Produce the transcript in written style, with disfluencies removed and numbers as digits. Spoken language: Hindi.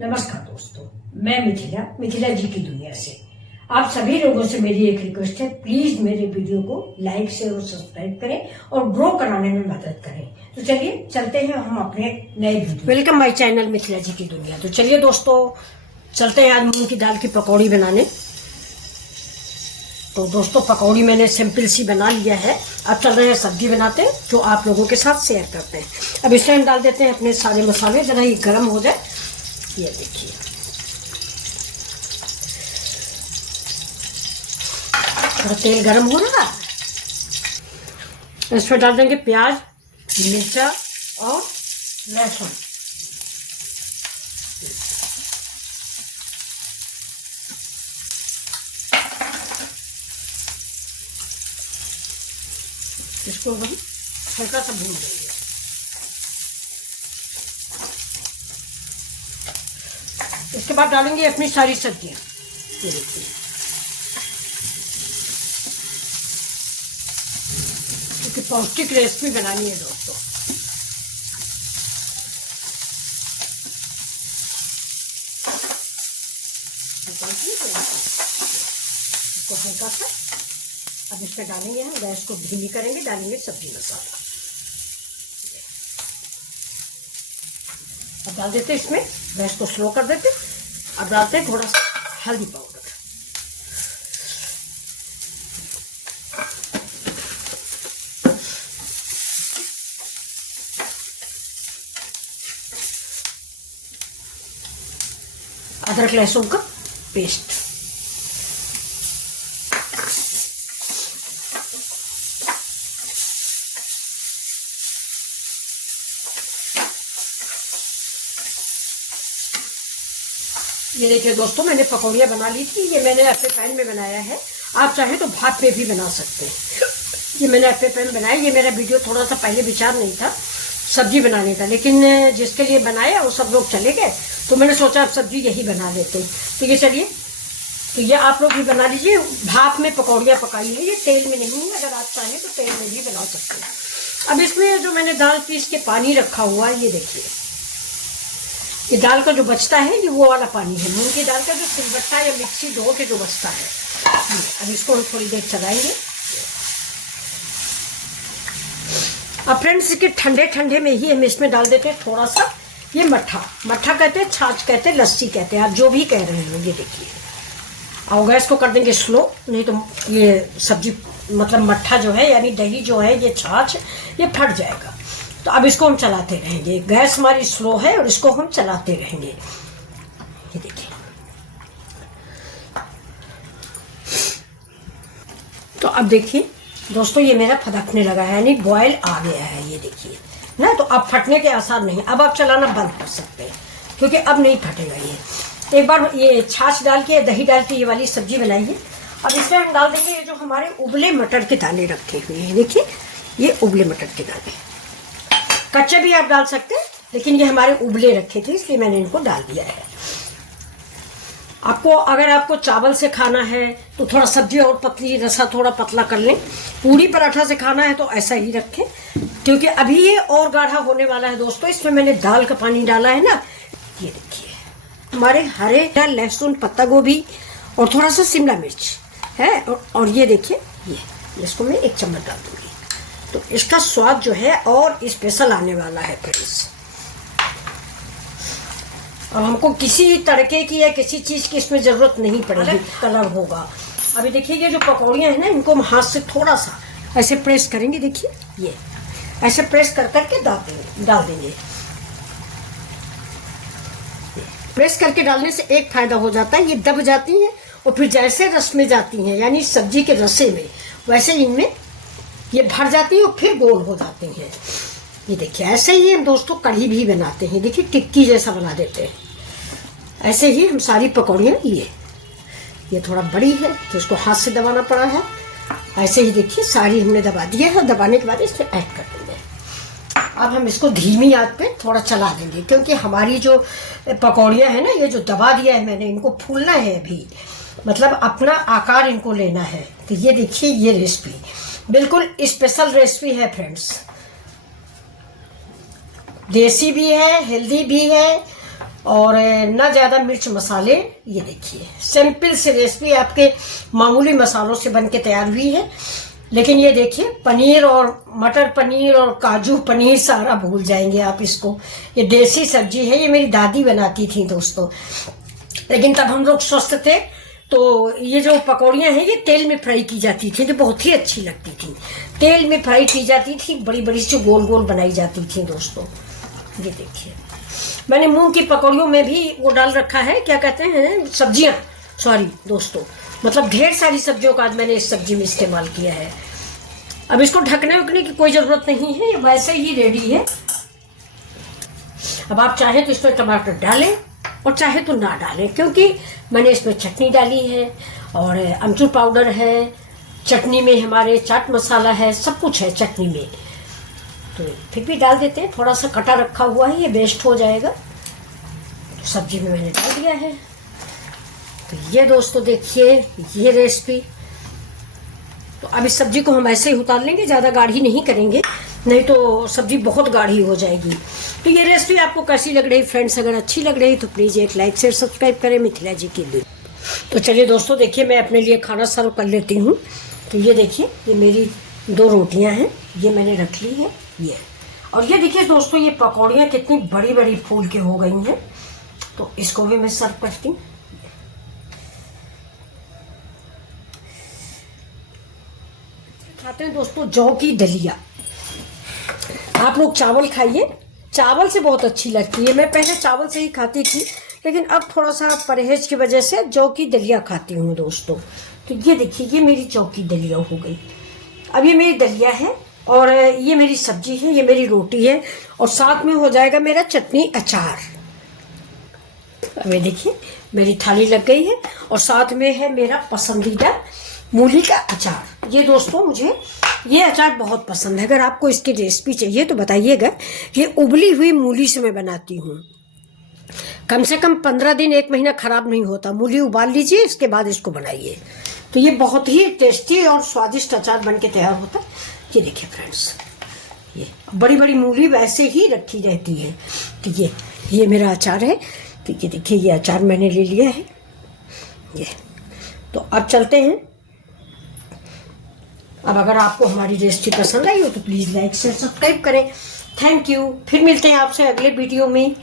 नमस्कार दोस्तों, मैं मिथिला जी की दुनिया से आप सभी लोगों से मेरी एक रिक्वेस्ट है, प्लीज मेरे वीडियो को लाइक शेयर और सब्सक्राइब करें और ग्रो कराने में मदद करें। तो चलिए चलते हैं हम अपने नए video. Welcome my channel Mithila ji की दुनिया। तो चलिए दोस्तों चलते हैं आज मूंग की दाल की पकौड़ी बनाने। तो दोस्तों पकौड़ी मैंने सिंपल सी बना लिया है। अब चल रहे हैं सब्जी बनाते हैं जो आप लोगों के साथ शेयर करते हैं। अब इसमें हम डाल देते हैं अपने सारे मसाले, जरा ये गर्म हो जाए। ये देखिए थोड़ा तेल गर्म हो रहा है। इसमें डाल देंगे प्याज, मिर्चा और लहसुन। इसको हम हल्का सा भून देंगे। इसके बाद डालेंगे अपनी सारी सब्जियां। ये देखिए क्योंकि पौष्टिक रेसिपी बनानी है दोस्तों। इसको हल्का सा अब इसमें डालेंगे, हम गैस को धीमी करेंगे, डालेंगे सब्जी मसाला। अब डाल देते इसमें, गैस को स्लो कर देते। अब डालते हैं थोड़ा सा हल्दी पाउडर। अदरक लहसुन का पेस्ट। ये देखिए दोस्तों मैंने पकौड़ियाँ बना ली थी। ये मैंने अपने पैन में बनाया है, आप चाहे तो भाप में भी बना सकते हैं। ये मैंने अपने पैन बनाया। ये मेरा वीडियो थोड़ा सा पहले विचार नहीं था सब्जी बनाने का, लेकिन जिसके लिए बनाया वो सब लोग चले गए, तो मैंने सोचा अब सब्जी यही बना लेते हैं। तो ये चलिए, तो ये आप लोग भी बना लीजिए। भाप में पकौड़ियाँ पकाई है, ये तेल में नहीं है। अगर आप चाहें तो तेल में भी बना सकते हैं। अब इसमें जो मैंने दाल पीस के पानी रखा हुआ है, ये देखिए, ये दाल का जो बचता है ये वो वाला पानी है। मूंग की दाल का जो सिलबट्टा या मिक्सी धो के जो बचता है। अब इसको हम थोड़ी देर चलाएंगे। अब फ्रेंड्स इसके ठंडे ठंडे में ही हम इसमें डाल देते हैं थोड़ा सा ये मट्ठा कहते हैं, छाछ कहते हैं, लस्सी कहते हैं, आप जो भी कह रहे हैं। ये देखिए, और गैस को कर देंगे स्लो, नहीं तो ये सब्जी मतलब मट्ठा जो है यानी दही जो है, ये छाछ, ये फट जाएगा। तो अब इसको हम चलाते रहेंगे। गैस हमारी स्लो है और इसको हम चलाते रहेंगे। ये देखिए, तो अब देखिए दोस्तों ये मेरा फदकने लगा है, यानी बॉयल आ गया है। ये देखिए ना, तो अब फटने के आसार नहीं। अब आप चलाना बंद कर सकते हैं क्योंकि अब नहीं फटेगा। ये एक बार ये छाछ डाल के, दही डाल के ये वाली सब्जी बनाइए। अब इसमें हम डाल देंगे ये जो हमारे उबले मटर के दाने रखे हुए हैं। देखिए ये उबले मटर के दाने, कच्चे भी आप डाल सकते हैं, लेकिन ये हमारे उबले रखे थे इसलिए मैंने इनको डाल दिया है। आपको अगर आपको चावल से खाना है तो थोड़ा सब्जी और पतली, रसा थोड़ा पतला कर लें। पूरी पराठा से खाना है तो ऐसा ही रखें, क्योंकि अभी ये और गाढ़ा होने वाला है दोस्तों। इसमें मैंने दाल का पानी डाला है ना। ये देखिए हमारे हरे लहसुन, पत्ता गोभी और थोड़ा सा शिमला मिर्च है। और ये देखिए, ये इसको मैं 1 चम्मच डाल दूंगी, तो इसका स्वाद जो है और स्पेशल आने वाला है फ्रेंड्स। और हमको किसी तड़के की या किसी चीज की इसमें जरूरत नहीं पड़ेगी, कलर होगा। अभी देखिए ये जो पकौड़ियाँ हैं ना, इनको हम हाथ से थोड़ा सा ऐसे प्रेस करेंगे। देखिए ये ऐसे प्रेस कर करके डाल देंगे। प्रेस करके डालने से एक फायदा हो जाता है, ये दब जाती हैं और फिर जैसे रस में जाती हैं, यानी सब्जी के रसे में, वैसे इनमें ये भर जाती है और फिर गोल हो जाते हैं। ये देखिए ऐसे ही हम दोस्तों कढ़ी भी बनाते हैं। देखिए टिक्की जैसा बना देते हैं। ऐसे ही हम सारी पकौड़ियाँ, ये थोड़ा बड़ी है तो इसको हाथ से दबाना पड़ा है। ऐसे ही देखिए सारी हमने दबा दिया है। दबाने के बाद इसमें ऐड कर देंगे। अब हम इसको धीमी आंच पे थोड़ा चला देंगे, क्योंकि हमारी जो पकौड़ियाँ हैं ना, ये जो दबा दिया है मैंने, इनको फूलना है अभी, मतलब अपना आकार इनको लेना है। तो ये देखिए ये रेसिपी बिल्कुल स्पेशल रेसिपी है फ्रेंड्स। देसी भी है, हेल्दी भी है और ना ज़्यादा मिर्च मसाले। ये देखिए सिंपल सी रेसिपी आपके मामूली मसालों से बन के तैयार हुई है। लेकिन ये देखिए पनीर और मटर पनीर और काजू पनीर सारा भूल जाएंगे आप इसको। ये देसी सब्जी है, ये मेरी दादी बनाती थी दोस्तों। लेकिन तब हम लोग स्वस्थ थे, तो ये जो पकौड़ियाँ हैं ये तेल में फ्राई की जाती थी, जो बहुत ही अच्छी लगती थी। तेल में फ्राई की जाती थी, बड़ी बड़ी सी गोल गोल बनाई जाती थी दोस्तों। ये देखिए मैंने मूंग की पकौड़ियों में भी वो डाल रखा है, क्या कहते हैं, सब्जियां, सॉरी दोस्तों, मतलब ढेर सारी सब्जियों का आज मैंने इस सब्जी में इस्तेमाल किया है। अब इसको ढकने उकने की कोई ज़रूरत नहीं है, ये वैसे ही रेडी है। अब आप चाहे तो इसमें टमाटर डालें और चाहे तो ना डालें, क्योंकि मैंने इसमें चटनी डाली है और अमचूर पाउडर है, चटनी में हमारे चाट मसाला है, सब कुछ है चटनी में। तो फिर भी डाल देते हैं, थोड़ा सा कटा रखा हुआ है, ये वेस्ट हो जाएगा। तो सब्जी में मैंने डाल दिया है। तो ये दोस्तों देखिए ये रेसिपी। तो अब इस सब्जी को हम ऐसे ही उतार लेंगे, ज़्यादा गाढ़ी नहीं करेंगे, नहीं तो सब्जी बहुत गाढ़ी हो जाएगी। तो ये रेसिपी आपको कैसी लग रही फ्रेंड्स? अगर अच्छी लग रही तो प्लीज़ एक लाइक शेयर सब्सक्राइब करें मिथिला जी के लिए। तो चलिए दोस्तों देखिए मैं अपने लिए खाना सर्व कर लेती हूँ। तो ये देखिए ये मेरी 2 रोटियाँ हैं, ये मैंने रख ली है ये। और ये देखिए दोस्तों ये पकौड़ियाँ कितनी बड़ी बड़ी फूल के हो गई हैं। तो इसको भी मैं सर्व करती हूँ। खाते हैं दोस्तों जौ की दलिया। आप लोग चावल खाइए, चावल से बहुत अच्छी लगती है। मैं पहले चावल से ही खाती थी, लेकिन अब थोड़ा सा परहेज की वजह से जौ की दलिया खाती हूँ दोस्तों। तो ये देखिए ये मेरी जौ की दलिया हो गई। अब ये मेरी दलिया है और ये मेरी सब्जी है, ये मेरी रोटी है और साथ में हो जाएगा मेरा चटनी अचार। अब ये देखिए मेरी थाली लग गई है और साथ में है मेरा पसंदीदा मूली का अचार। ये दोस्तों मुझे ये अचार बहुत पसंद है। अगर आपको इसकी रेसिपी चाहिए तो बताइएगा। ये उबली हुई मूली से मैं बनाती हूँ, कम से कम 15 दिन 1 महीना खराब नहीं होता। मूली उबाल लीजिए, इसके बाद इसको बनाइए, तो ये बहुत ही टेस्टी और स्वादिष्ट अचार बन के तैयार होता है। ये देखिए फ्रेंड्स ये बड़ी बड़ी मूली वैसे ही रखी रहती है। तो ये मेरा अचार है। तो ये देखिए ये अचार मैंने ले लिया है ये। तो अब चलते हैं। अब अगर आपको हमारी रेसिपी पसंद आई हो तो प्लीज़ लाइक शेयर सब्सक्राइब करें। Thank you. फिर मिलते हैं आपसे अगले वीडियो में।